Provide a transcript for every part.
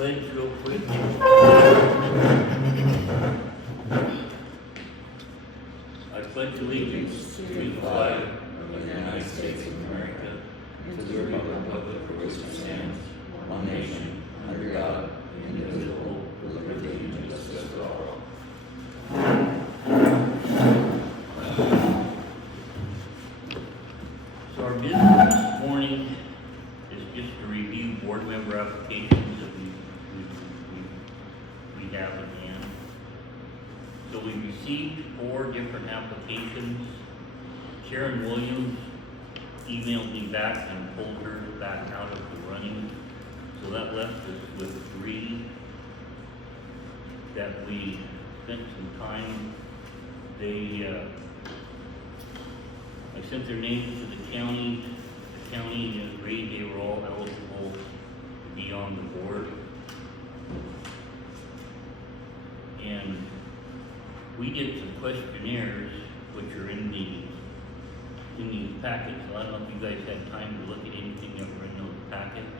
pledge real quick. I pledge allegiance to the flag of the United States of America and to the republic for which it stands, one nation, under God, indivisible, with liberty and justice for all. So our business this morning is just to review board member applications that we have at hand. So we received 4 different applications. Karen Williams emailed me back and pulled her back out of the running. So that left us with 3 that we spent some time. I sent their names to the county. The county agreed they were all eligible to be on the board. And we did some questionnaires, which are in these packets. So I don't know if you guys had time to look at anything that were in those packets.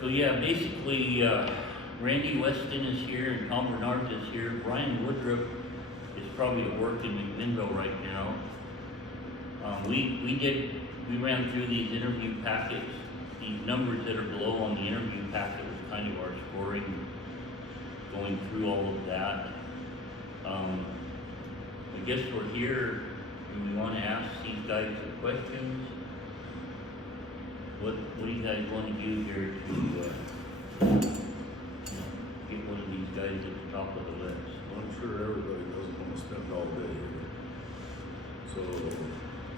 So yeah, basically, Randy Weston is here and Tom Bernard is here. Brian Woodruff is probably at work in McMinnville right now. We ran through these interview packets. These numbers that are below on the interview packet was kind of our scoring, going through all of that. I guess we're here, and we want to ask these guys some questions. What do you guys want to do here to get one of these guys at the top of the list? Well, I'm sure everybody doesn't want to spend all day here. So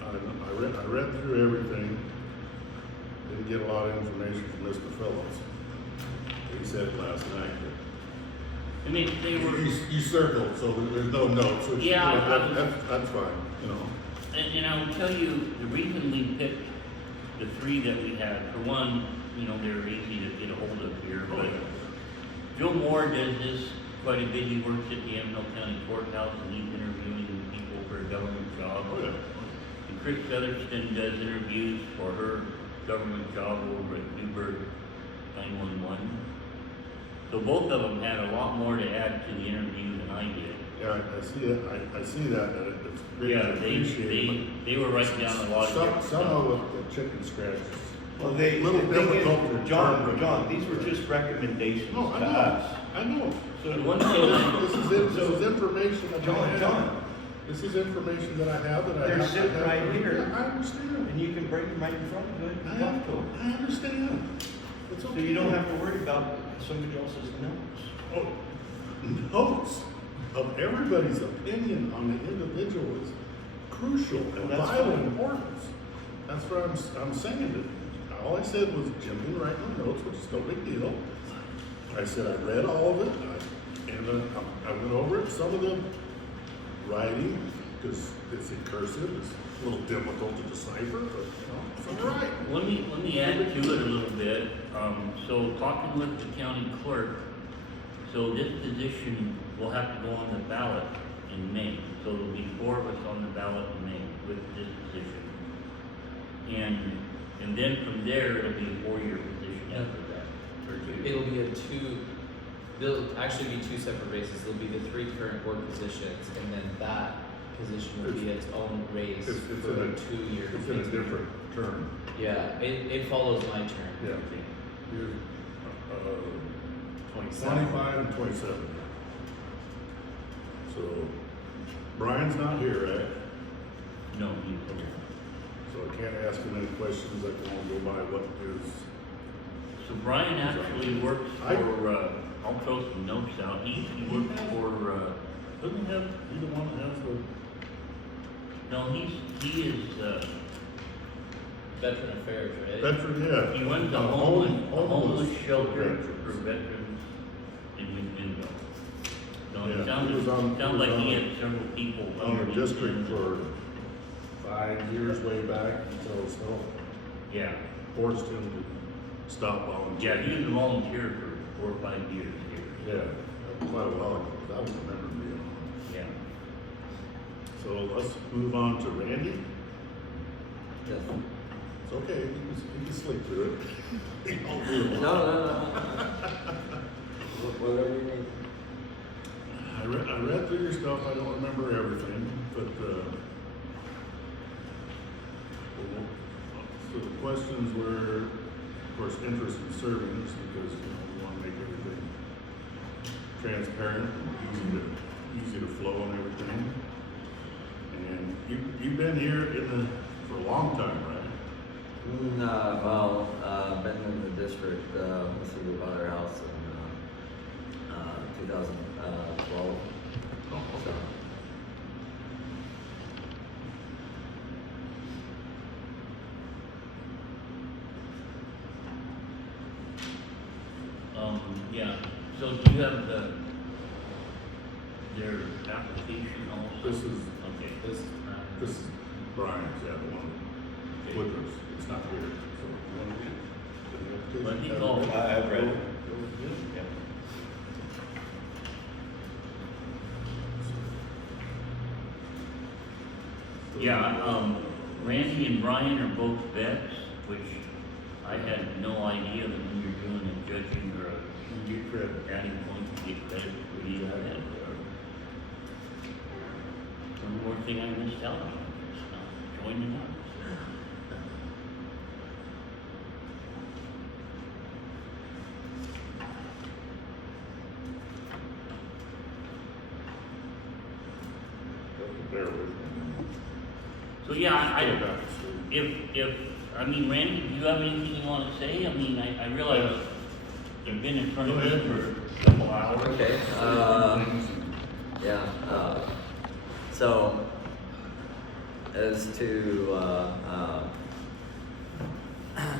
I read through everything. Didn't get a lot of information from Mr. Phillips. He said it last night. I mean, they were. You circled, so there's no notes. Which, Yeah, you know, that's fine. You know. And I will tell you, the reason we picked the 3 that we had, for one, you know, they're easy to get a hold of here, but Joe Moore does this quite a bit. He works at the Emerald County Courthouse and he's interviewing people for a government job. Oh, yeah. And Chris Featherston does interviews for her government job over at Newburgh 911. So both of them had a lot more to add to the interview than I did. Yeah, I see that. I see that. And it's greatly Yeah, appreciated. they were writing down a lot of different Some stuff. of the chicken scratches. Well, A little the thing is, difficult to determine. John, these were just recommendations No, to I know. us. I know. So the one thing This is information that I have. John, This is information that I have that I They're have. sitting right here. Yeah, I understand. and you can bring them right in front of it and talk to them. I understand. It's okay. So you don't have to worry about somebody else's notes. Oh, notes of everybody's opinion on the individual is crucial and Well, that's vital fine. importance. That's what I'm saying. That all I said was Jim didn't write my notes, which is no big deal. I said I read all of it, and I went over it. Some of them writing, because it's in cursive, it's a little difficult to decipher, but it's all right. Let me add to it a little bit. So talking with the county clerk, so this position will have to go on the ballot in May. So there'll be 4 of us on the ballot in May with this position. And then from there, it'll be a 4-year position after that. Or 2. It'll be there'll actually be 2 separate races. There'll be the 3 current board positions, and then that position will be its own race It's for in a a 2-year. It's in a different term. Yeah, it follows my term. Yeah. You're, 27. 25 and 27. So, Brian's not here, right? No, he's So I can't ask him any questions that won't go by what is. So Brian actually works I- for, I'll throw some notes out. He works for, Doesn't he have, he the one that has the, no, he is, Veteran Affairs, right? veteran, yeah. he runs a homeless shelter for veterans in McMinnville. No, Yeah, it sounds he was on- like he was he on- had several people. On the underneath district him. for 5 years way back until Snow Yeah, forced him to stop yeah, volunteering. he was a volunteer for 4 or 5 years here. Yeah. quite a while ago, but I don't remember being on. Yeah. So let's move on to Randy. Yes. It's okay, you can sleep through it. No. Whatever you need. I read through your stuff, I don't remember everything, but, so the questions were, of course, interest in serving, just because, we want to make everything transparent and easy to flow and everything. And you've been here for a long time, right? No, well, been in the district, let's see, we bought our house in, 2012. So, Yeah, so do you have their application also? This is, Okay. this is Brian's, yeah, the one with us, it's not here, so you want to read it? Let me go. I've read it. Yeah. Yeah, Randy and Brian are both vets, which I had no idea that when you're doing a judging or Get credit. adding points to get credit for the that. One more thing I missed out on, just not joining up. Bear with me. So yeah, I Go back to sleep. I mean, Randy, do you have anything you wanna say? I mean, I realize you've been in front of me for a couple hours. okay, yeah, so, as to,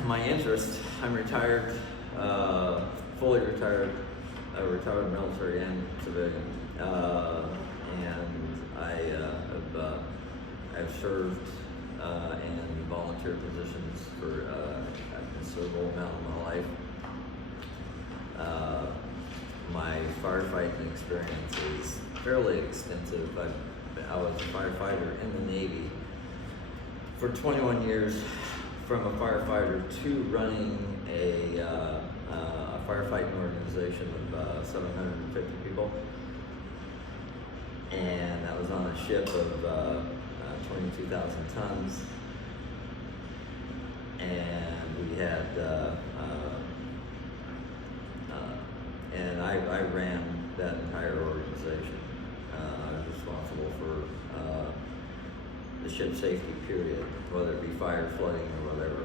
my interest, I'm retired, fully retired, retired military and civilian, and I've served, in volunteer positions for, a considerable amount of my life. My firefighting experience is fairly extensive. I was a firefighter in the Navy for 21 years, from a firefighter to running a firefighting organization of 750 people. And I was on a ship of 22,000 tons. And we had, and I ran that entire organization. I was responsible for the ship safety period, whether it be fire, flooding, or whatever.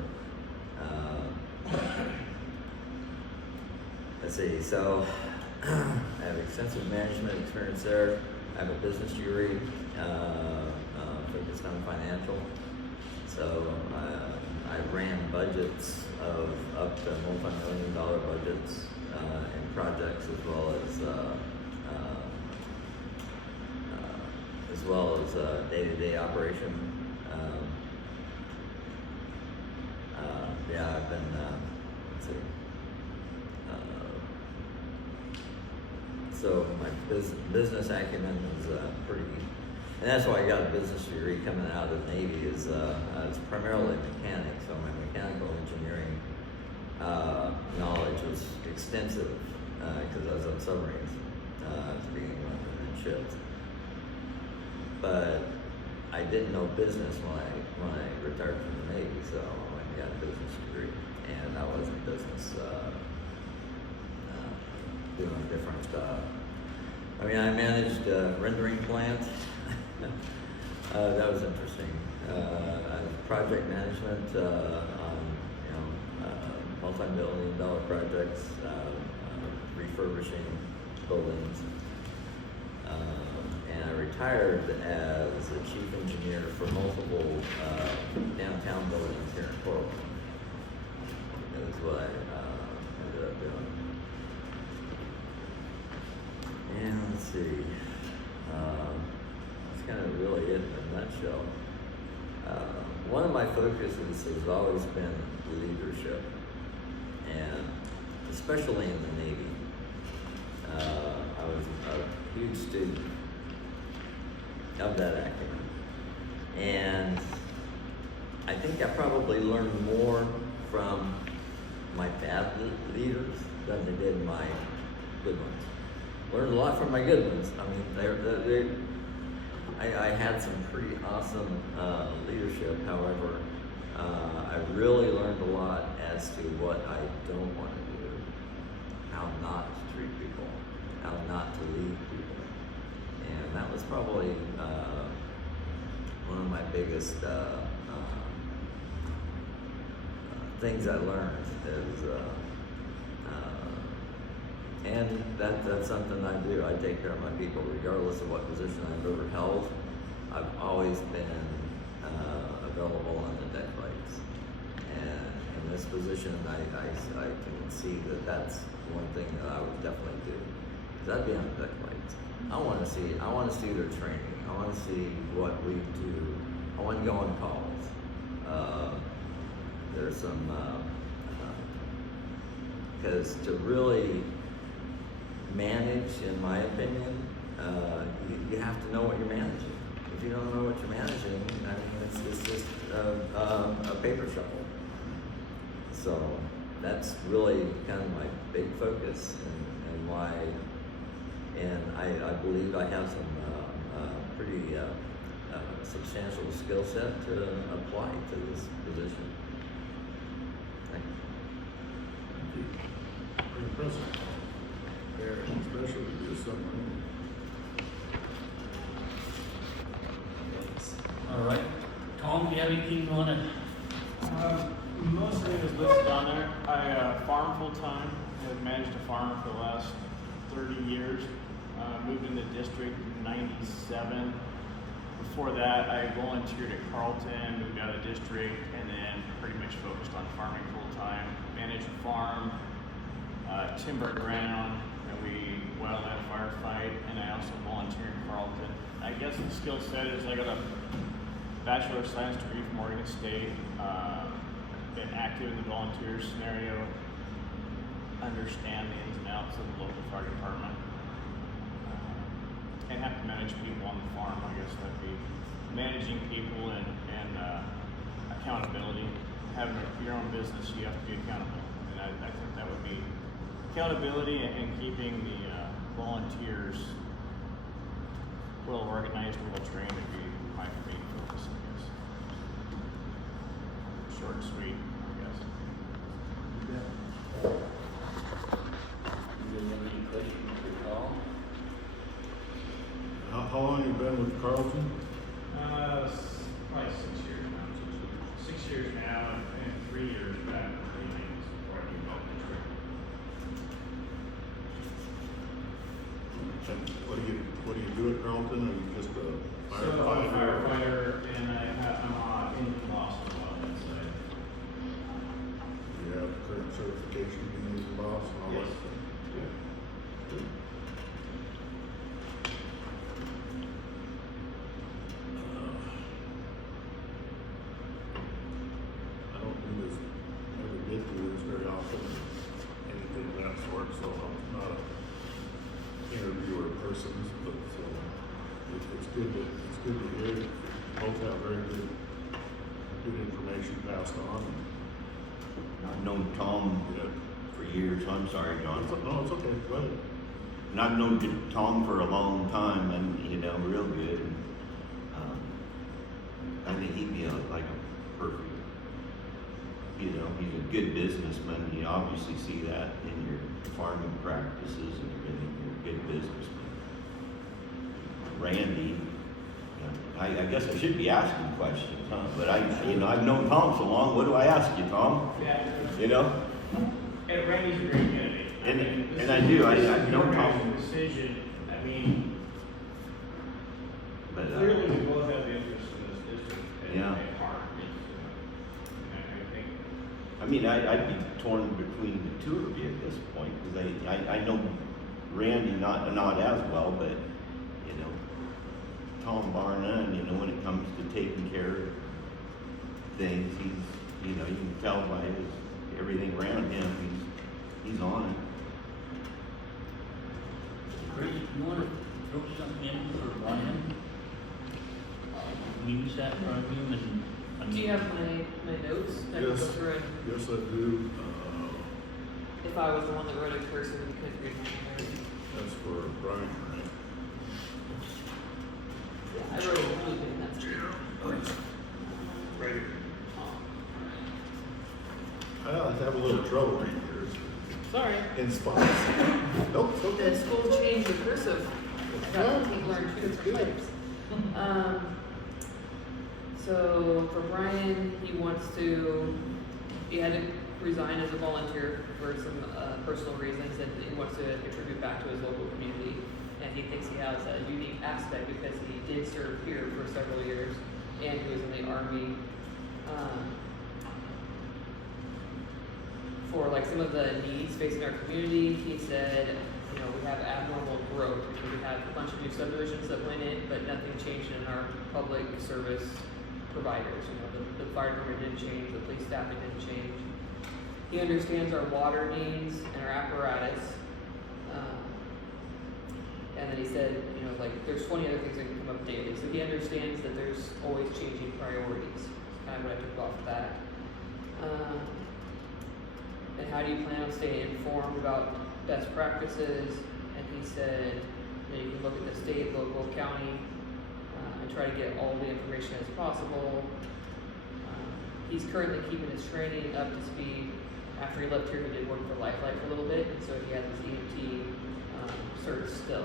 Let's see, so I have extensive management experience there. I have a business degree, focused on financial. So I ran budgets of up to multi-million-dollar budgets and projects, as well as day-to-day operation. Yeah, I've been, let's see. So my business acumen is pretty, and that's why I got a business degree coming out of the Navy. Is it's primarily mechanics, so my mechanical engineering knowledge was extensive because I was on submarines to begin with and then ships. But I didn't know business when I retired from the Navy, so I went and got a business degree, and I was in business doing different. I mean, I managed a rendering plant. That was interesting. Project management on multi-million-dollar projects, refurbishing buildings. And I retired as the chief engineer for multiple downtown buildings here in Coral. That is what I ended up doing. And let's see, that's kind of really it in a nutshell. One of my focuses has always been leadership, and especially in the Navy. I was a huge student of that acronym. And I think I probably learned more from my bad leaders than they did my good ones. Learned a lot from my good ones. I mean, I had some pretty awesome leadership. However, I really learned a lot as to what I don't want to do, how not to treat people, how not to lead people. And that was probably one of my biggest things I learned is, and that's something I do. I take care of my people regardless of what position I've ever held. I've always been available on the deck lights. And in this position, I can see that that's one thing that I would definitely do. Because I'd be on the deck lights. I want to see their training. I want to see what we do. I want to go on calls. There's some, because to really manage, in my opinion, you have to know what you're managing. If you don't know what you're managing, I mean, it's just a paper shuffle. So that's really kind of my big focus and why, and I believe I have some pretty substantial skill set to apply to this position. Thank you. Pretty impressive. Especially to do something. All right. Tom, do you have anything you wanna? Most of it is listed on there. I farm full time. I've managed a farm for the last 30 years. Moved in the district in '97. Before that, I volunteered at Carlton, moved out of district, and then pretty much focused on farming full time. Managed a farm, timber ground, and we wildland firefight, and I also volunteer in Carlton. I guess the skill set is I got a Bachelor of Science degree from Oregon State. Been active in the volunteer scenario, understand the ins and outs of the local fire department, and have to manage people on the farm. I guess that'd be managing people and accountability. Having your own business, you have to be accountable, and I think that would be accountability and keeping the volunteers well organized and well trained would be my main focus, I guess. Short and sweet, I guess. You have any questions for Tom? How long you been with Carlton? Probably 6 years now. 6 years now, and 3 years back before I moved up to district. What do you do at Carlton? Are you just a So I'm a firefighter? firefighter, and I'm in Boston on that side. You have current certification, being the boss and all that Yes. stuff? Good. I don't do this, never did do this very often, anything of that sort, so I'm not a interviewer person, but so it's good to hear. Both have very good information passed on. I've known Tom Yeah. for years. I'm sorry, John. No, it's okay, go ahead. And I've known Tom for a long time, and real good. And, I think he'd be like a perfect. He's a good businessman. You obviously see that in your farming practices and everything. You're a good businessman. Randy, I guess I should be asking questions, huh? But I've known Tom so long. What do I ask you, Tom? Yeah. And Randy's a great candidate. And I do. I know Tom. Decision. I mean, But clearly we both have interest in this district. Yeah. And heart. I think. I mean, I'd be torn between the two of you at this point, because I know Randy not as well, but, Tom bar none, when it comes to taking care of things, he's, you can tell by everything around him, he's on it. Chris, you wanna throw something in for Ryan? When you sat in front of him and, I mean. Do you have my notes that I can go Yes. through and Yes, I do. if I was the one that wrote it cursive, you could read my handwriting? That's for Brian, right? Yeah, I wrote it blue, and that's it. Right here. I have a little trouble in here. Sorry. In spots. Nope, it's The okay. school changed the cursive. I got to learn two different types. So for Brian, he had to resign as a volunteer for some personal reasons, and he wants to contribute back to his local community. And he thinks he has a unique aspect because he did serve here for several years, and he was in the Army. For like some of the needs facing our community, he said, you know, we have abnormal growth because we have a bunch of new subdivisions that went in, but nothing changed in our public service providers. You know, the fire department didn't change, the police staffing didn't change. He understands our water needs and our apparatus. And then he said, you know, like there's 20 other things that can come up daily. So he understands that there's always changing priorities. That's kind of what I took off of that. And how do you plan on staying informed about best practices? And he said that you can look at the state, local, county, and try to get all the information as possible. He's currently keeping his training up to speed. After he left here, he did work for Lifeline for a little bit, and so he has his EMT cert still.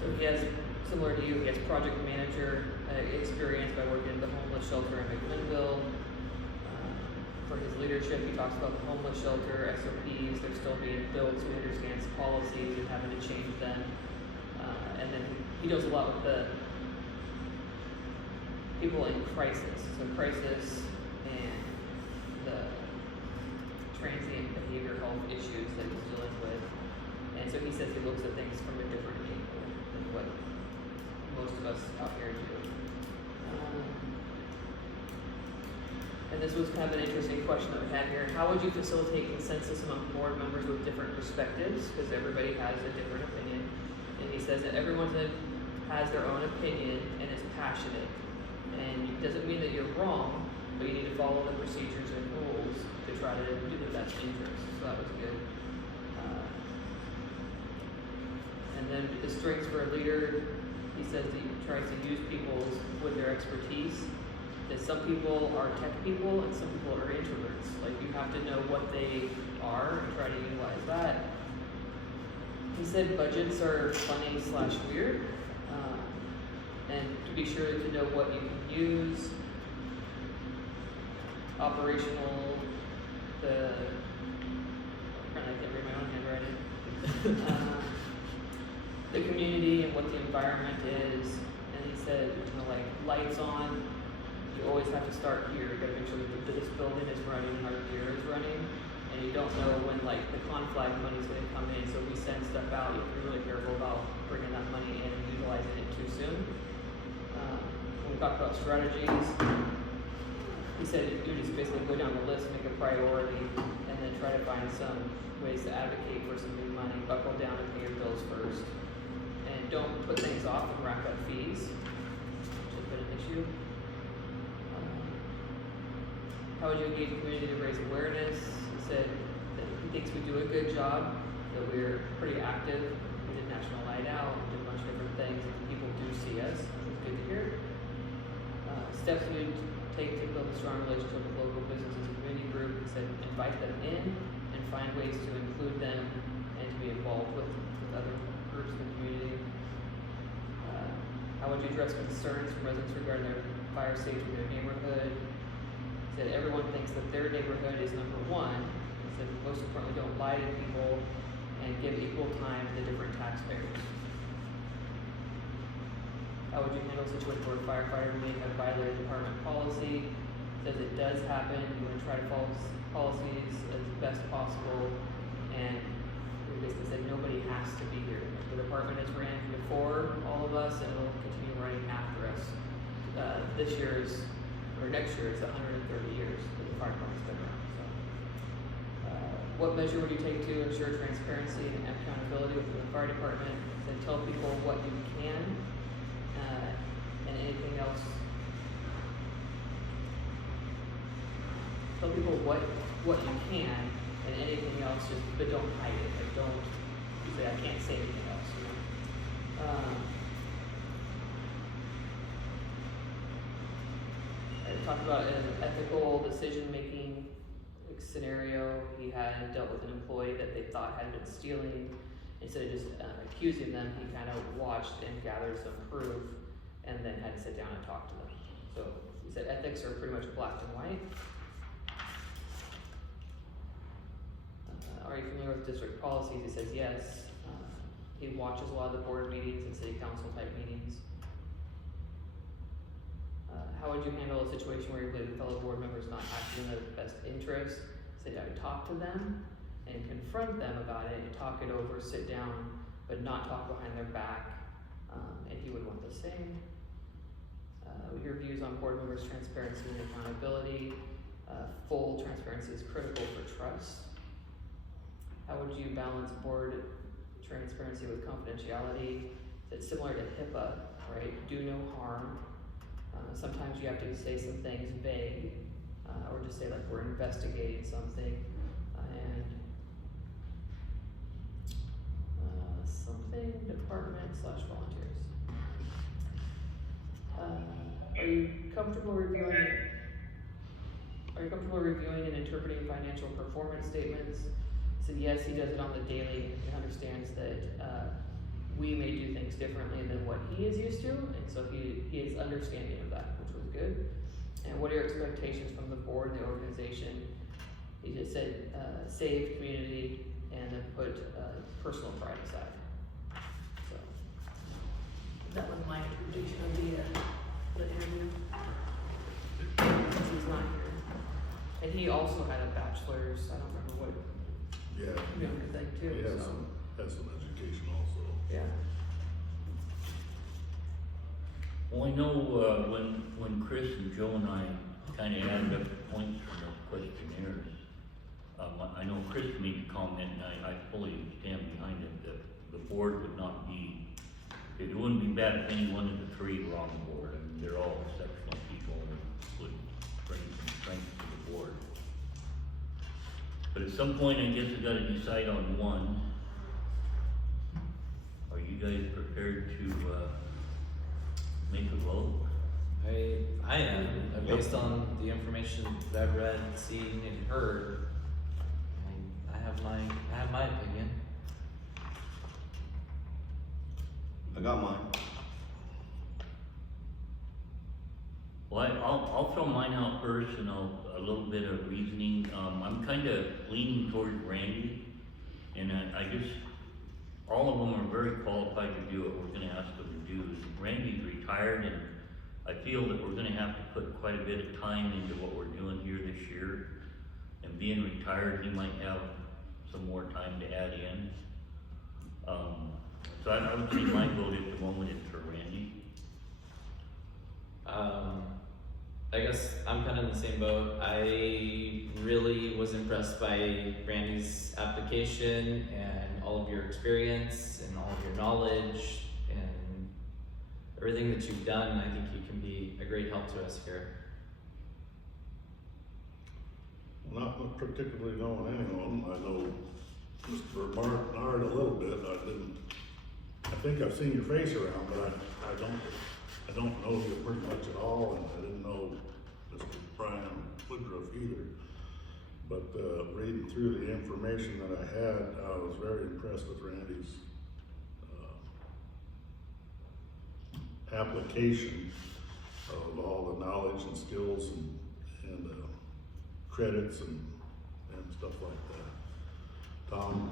So he has, similar to you, he has project manager experience by working at the homeless shelter in McMinnville. For his leadership, he talks about the homeless shelter, SOPs, they're still being built, so he understands policies and having to change them. And then he deals a lot with the people in crisis, so crisis and the transient behavior health issues that he's dealing with. And so he says he looks at things from a different angle than what most of us out here do. And this was kind of an interesting question that we had here. How would you facilitate consensus among board members with different perspectives? Because everybody has a different opinion. And he says that everyone has their own opinion and is passionate. And it doesn't mean that you're wrong, but you need to follow the procedures and rules to try to do the best interest. So that was good. And then the strengths for a leader, he says he tries to use people with their expertise. That some people are tech people and some people are introverts. Like you have to know what they are and try to utilize that. He said budgets are funny / weird. And to be sure to know what you can use. Operational, I can't read my own handwriting. The community and what the environment is. And he said, you know, like lights on, you always have to start here. You gotta make sure that this building is running, our gear is running, and you don't know when like the conflag money is gonna come in. So if we send stuff out, you have to be really careful about bringing that money in and utilizing it too soon. When we talk about strategies, he said you just basically go down the list, make a priority, and then try to find some ways to advocate for some new money. Buckle down and pay your bills first, and don't put things off and rack up fees, which has been an issue. How would you engage the community to raise awareness? He said that he thinks we do a good job, that we're pretty active. We did National Night Out, we did a bunch of different things, and people do see us, which is good to hear. Steps we would take to build a strong relationship with local businesses and community group. He said invite them in and find ways to include them and to be involved with other groups in the community. How would you address concerns from residents regarding their fire safety in their neighborhood? He said everyone thinks that their neighborhood is number one. He said most importantly, don't lie to people and give equal time to different taxpayers. How would you handle a situation where a firefighter may have violated department policy? Says it does happen. You want to try to follow policies as best possible. And we basically said nobody has to be here. The department has ran before all of us and will continue running after us. This year's or next year is 130 years that the fire department's been around, so. What measure would you take to ensure transparency and accountability within the fire department? Then tell people what you can, and anything else. Tell people what you can, and anything else, but don't hide it, like don't, you say, I can't say anything else, you know? I talked about an ethical decision-making scenario. He had dealt with an employee that they thought had been stealing. Instead of just accusing them, he kind of watched and gathered some proof and then had to sit down and talk to them. So he said ethics are pretty much black and white. Are you familiar with district policies? He says yes. He watches a lot of the board meetings and city council type meetings. How would you handle a situation where you believe a fellow board member is not acting in their best interest? Sit down and talk to them and confront them about it and talk it over, sit down, but not talk behind their back. And he would want the same. Your views on board members' transparency and accountability. Full transparency is critical for trust. How would you balance board transparency with confidentiality? It's similar to HIPAA, right? Do no harm. Sometimes you have to say some things vague, or just say like we're investigating something, and something department/volunteers. Are you comfortable reviewing and interpreting financial performance statements? So yes, he does it on the daily. He understands that we may do things differently than what he is used to, and so he is understanding of that, which was good. And what are your expectations from the board and the organization? He just said save community and then put personal pride aside. So That was my interpretation of the interview. since he's not here, and he also had a bachelor's. I don't remember what Yeah. younger thing too. He has So some education also. yeah. Well, I know, when Chris and Joe and I kinda added up the points from those questionnaires, I know Chris made a comment, and I fully stand behind it, that the board would not be, it wouldn't be bad if any one of the three were on the board. I mean, they're all exceptional people and would bring some strength to the board. But at some point, I guess we gotta decide on one. Are you guys prepared to, make a vote? I am, based on the information that I've read, seen, and heard. I have my opinion. I got mine. Well, I'll throw mine out first and a little bit of reasoning. I'm kinda leaning towards Randy, and I just, all of them are very qualified to do what we're gonna ask them to do. Randy's retired, and I feel that we're gonna have to put quite a bit of time into what we're doing here this year. And being retired, he might have some more time to add in. So I would say my vote at the moment is for Randy. I guess I'm kind of in the same boat. I really was impressed by Randy's application and all of your experience and all of your knowledge and everything that you've done. I think you can be a great help to us here. Not particularly knowing anyone. I know Mr. Bernard a little bit. I think I've seen your face around, but I don't know you pretty much at all, and I didn't know Mr. Brian Woodruff either. But reading through the information that I had, I was very impressed with Randy's application of all the knowledge and skills and credits and stuff like that. Tom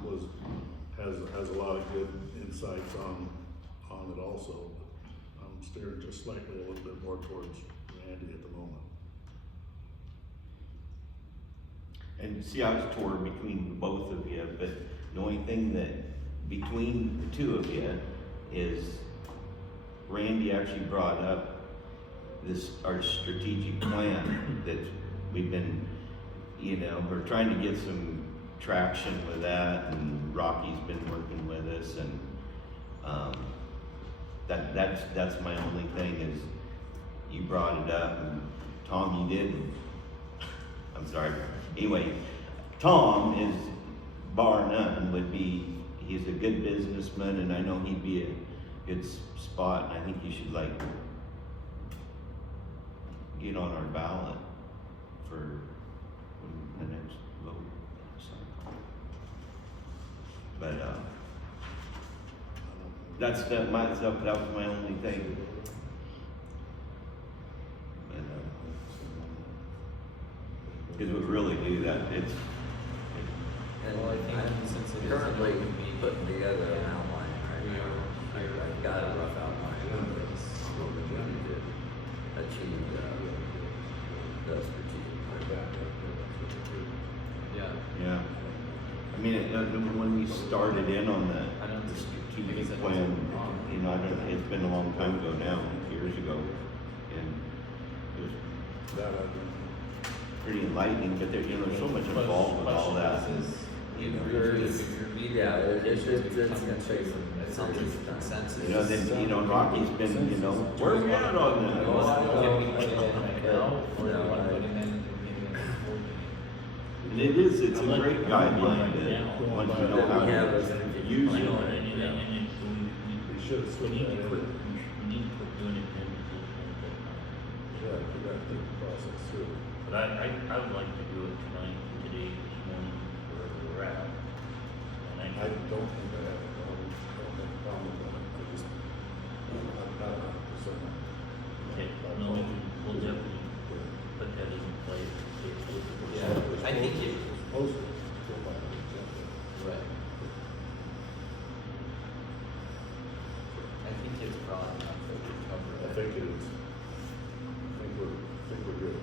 has a lot of good insights on it also. But I'm steering just slightly a little bit more towards Randy at the moment. And see, I was torn between the both of you, but the only thing that between the two of you is Randy actually brought up our strategic plan that we've been, we're trying to get some traction with that, and Rocky's been working with us, and, that's my only thing is, you brought it up, and Tom, you didn't. I'm sorry. Anyway, Tom is, bar none, he's a good businessman, and I know he'd be a good spot, and I think you should get on our ballot for the next vote. So. But, that was my only thing. Because we really do that, it's, And Well, I think I'm since it is currently an open meeting, putting together an outline right we now. are here I've got a rough outline of what we need to achieve the strategic plan. Yeah. I mean, when we started in on the I don't think strategic it plan, wasn't wrong. it's been a long time ago now, years ago, and it was pretty enlightening, but there's so much involved with all that. You've know, heard, it's- if you're meeting, yeah, it's it's gonna take some consensus. Then, Rocky's been, where are we at on that? Can we put it in right now, or do you want to put it in maybe in the board meeting? And it's a great guideline to, once you know how Yeah, to but- use You know, it. and We should have we slipped need that to in. quit, we need to quit doing it then. Yeah, we gotta take the process through. But I would like to do it tonight, today, this morning, wherever we're at. And I don't think I have a problem with it. I just, I'm not 100%. okay, no, we'll definitely put that in place. Yeah, I think it, Supposed to go by the agenda. right. I think it's broad enough that we cover I it. think it is. I think we're good.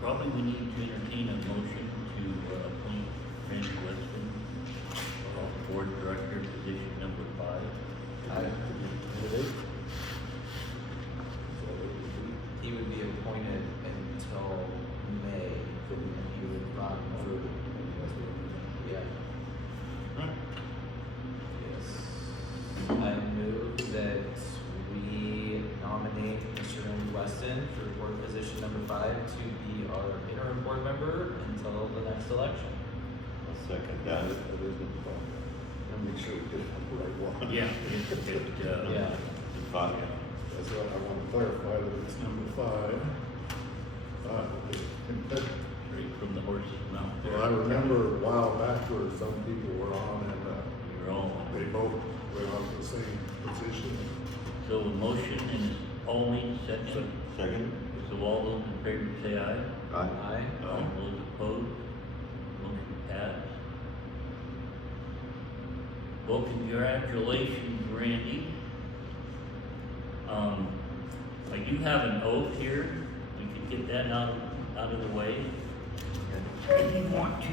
Probably we need to entertain a motion to appoint Randy Weston, board director, position number 5. He would be appointed until May, and he would run for, yeah. Yes. I move that we nominate Mr. Randy Weston for board position number 5 to be our interim board member until the next election. I'll second that. Make sure we get the right one. Yeah, Yeah. Five. That's what I want to clarify, that it's number 5. Straight from the horse's mouth there. Well, I remember a while back where some people were on and, You're all. they both went on to the same position. So a motion and Pauline second. Second? So all those in favor say aye. Aye. Aye. All those opposed, motion passed. Well, congratulations, Randy. I do have an oath here. We can get that out of the way. If you want to,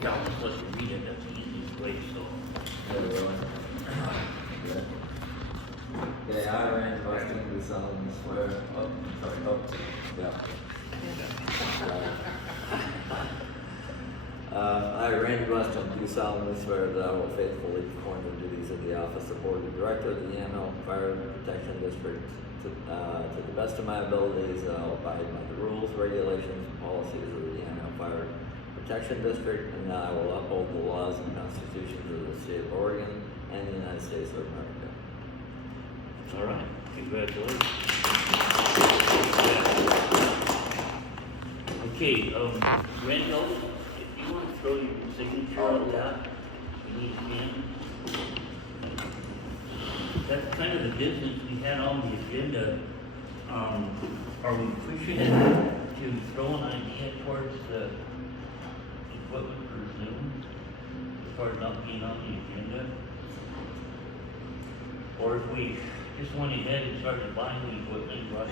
yeah, I'll just let you read it. That's the easiest way, so. Okay, I, Randy Weston, do solemnly swear, I, Randy Weston, do solemnly swear that I will faithfully perform the duties of the office of Board Director of the Yamhill Fire Protection District to the best of my abilities. I'll abide by the rules, regulations, and policies of the Yamhill Fire Protection District, and that I will uphold the laws and constitutions of the state of Oregon and the United States of America. All right, congratulations. Okay, Randall, if you want to throw your signature on that, we need a pen. That's kind of the business we had on the agenda. Are we pushing it to throw an idea towards the equipment for Zoom? As far as not being on the agenda? Or if we just went ahead and started buying the equipment, right?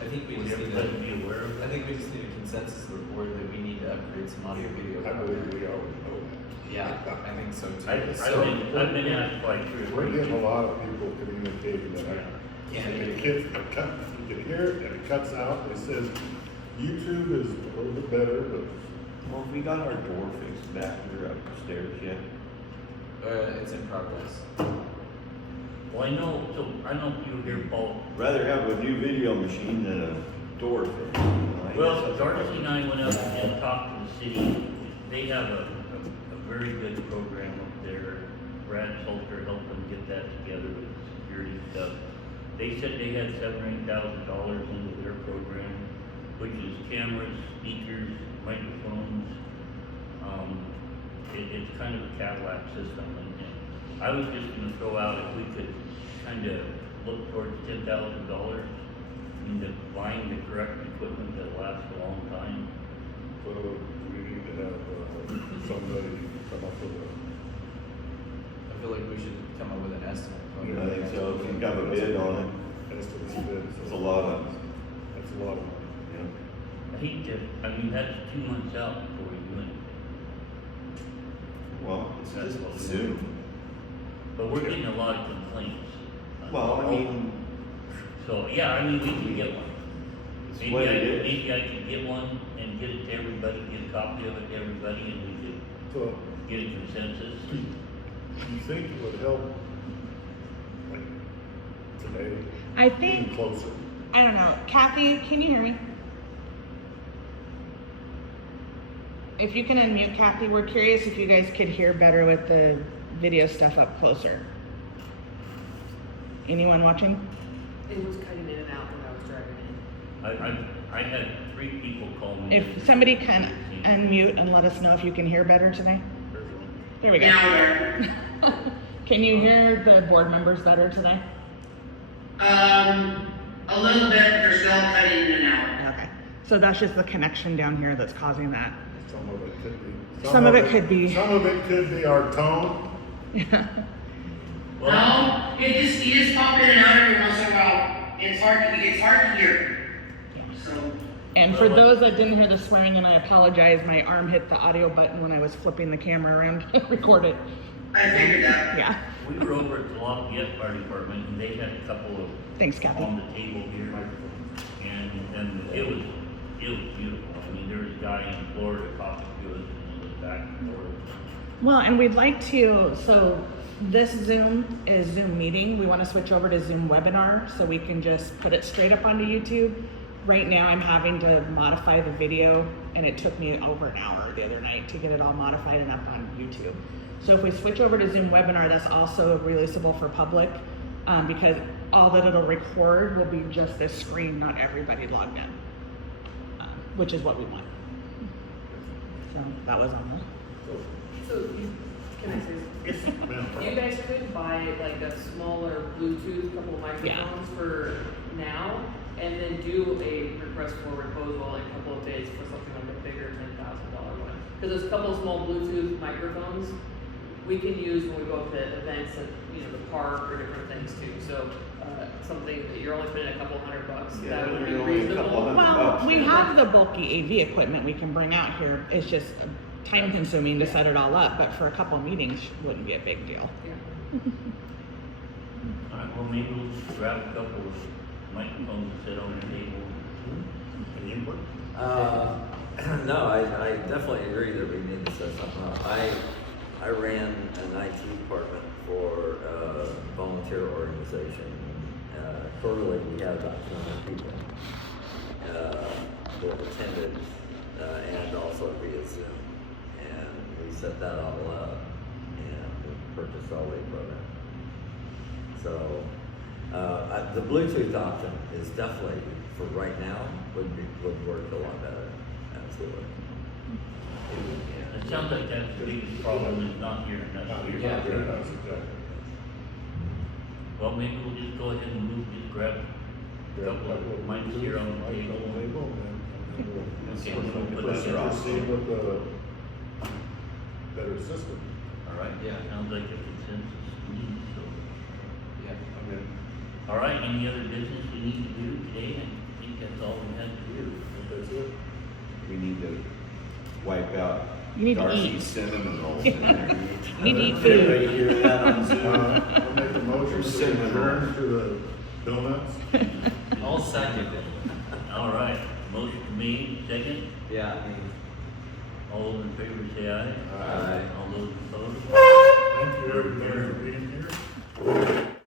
I think we Would just need everybody to, be aware of I it? think we we just need a consensus of the board that we need to upgrade some audio video. I believe we already know that. Yeah, I think so too. I've been asked like 3 or 4 We're getting a times. lot of people communicating that. Yeah. And the kids, you can hear it and it cuts out. It says YouTube is a little bit better, but Well, we got our door fixed back there upstairs yet. It's in progress. Well, I know you were here, Paul. Rather have a new video machine than a door fix. Well, Darcy and I went up and talked to the city. They have a very good program up there. Brad Salter helped them get that together with the security stuff. They said they had $7,000 or $8,000 into their program, which is cameras, speakers, microphones. It's kind of a Cadillac system, and I was just gonna throw out if we could kind of look towards $10,000 into buying the correct equipment that lasts a long time. so we need to have somebody come up with I feel like we should come up with an estimate. I think so, if you got a bid on it, a estimate bid. it's a lot of, That's a lot of money. you know. I hate to, I mean, that's 2 months out before we do anything. Well, it's just Zoom. But we're getting a lot of complaints. Well, I mean, So, yeah, I mean, we can get one. it's Maybe what it is. maybe I could get one and get it to everybody, get a copy of it to everybody, and we could So, get a consensus. do you think it would help, like, today, I even think, closer? I don't know. Kathy, can you hear me? If you can unmute Kathy, we're curious if you guys could hear better with the video stuff up closer. Anyone watching? It was cutting in and out when I was driving in. I had 3 people call me. If somebody can unmute and let us know if you can hear better today. There we go. Can you hear the board members better today? A little bit, they're still cutting in and out. Okay. So that's just the connection down here that's causing that. Some of it could be. Some of it could be. Some of it could be our tone. Well, No, you just pop in and out every once in a while. It's hard to hear. So, And for those that didn't hear the swearing, and I apologize, my arm hit the audio button when I was flipping the camera around to record it. I figured that. Yeah. we were over at the Lafayette Fire Department, and they had a couple of Thanks, Kathy. on the table here, and it was beautiful. I mean, there was a guy in Florida talking to us, and it was back and forth. Well, and we'd like to, so this Zoom is Zoom meeting. We want to switch over to Zoom webinar so we can just put it straight up onto YouTube. Right now I'm having to modify the video, and it took me over an hour the other night to get it all modified and up on YouTube. So if we switch over to Zoom webinar, that's also releasable for public, because all that it'll record will be just this screen, not everybody logged in, which is what we want. So that was on that. So, can I say Yes, ma'am. You guys could buy like a smaller Bluetooth, couple of microphones for now, and then do a request for proposal in a couple of days for something like a bigger $10,000 one. Because there's a couple of small Bluetooth microphones we can use when we go up to events at the park or different things too. So something that you're only spending a couple $100, Yeah, that would be only a couple reasonable. $100. Well, we have the bulky AV equipment we can bring out here. It's just time consuming to set it all up, but for a couple meetings wouldn't be a big deal. Yeah. All right, well, maybe we'll just grab a couple of microphones and sit on the table. Any input? No, I definitely agree that we need to set something up. I ran an IT department for a volunteer organization. Quarterly, we had about 200 people that attended, and also via Zoom. And we set that all up and purchased all the equipment. So the Bluetooth option is definitely, for right now, would work a lot better. Absolutely. It sounds like that's the biggest problem is not hearing us. Yeah, that's exactly. Well, maybe we'll just go ahead and just grab a couple of mics here on the table. Okay, We'll we'll put that off. proceed with the better system. All right, yeah, sounds like a consensus to me, so. Yeah. Okay. All right, any other business we need to do today? I think that's all we had to do. That's it. You need to Darcy's eat. cinnamon rolls in there. You need to eat Everybody food. hear that on Zoom? I'll make a motion to Cinnamon adjourn to the donuts. I'll second it. All right, motion made, second, Yeah, I mean, all those in favor say aye. uh,